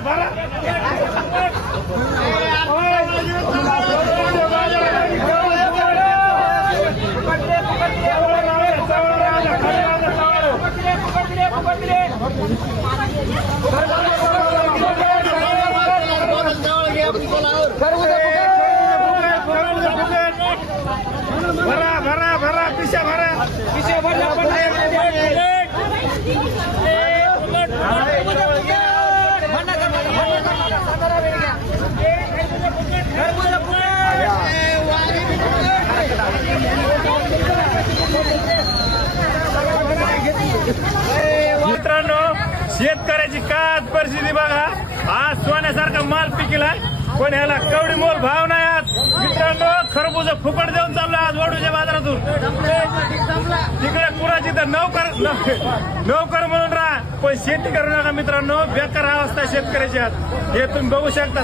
भरा भरा भरा पिशा भरा पिशा भरला मित्रांनो, शेतकऱ्याची काय परिस्थिती बघा. आज सोन्यासारखा माल पिकलाय, पण ह्याला कवडी मोल भाव नाही. आज मित्रांनो, खरबूज फुकट देऊन चाललं आज वडूच्या बाजारातून. तिकडे कुणाची तर नोकर म्हणून राहा, पण शेती करू नका मित्रांनो. बेकार अवस्था शेतकऱ्याची आज हे तुम्ही बघू शकता.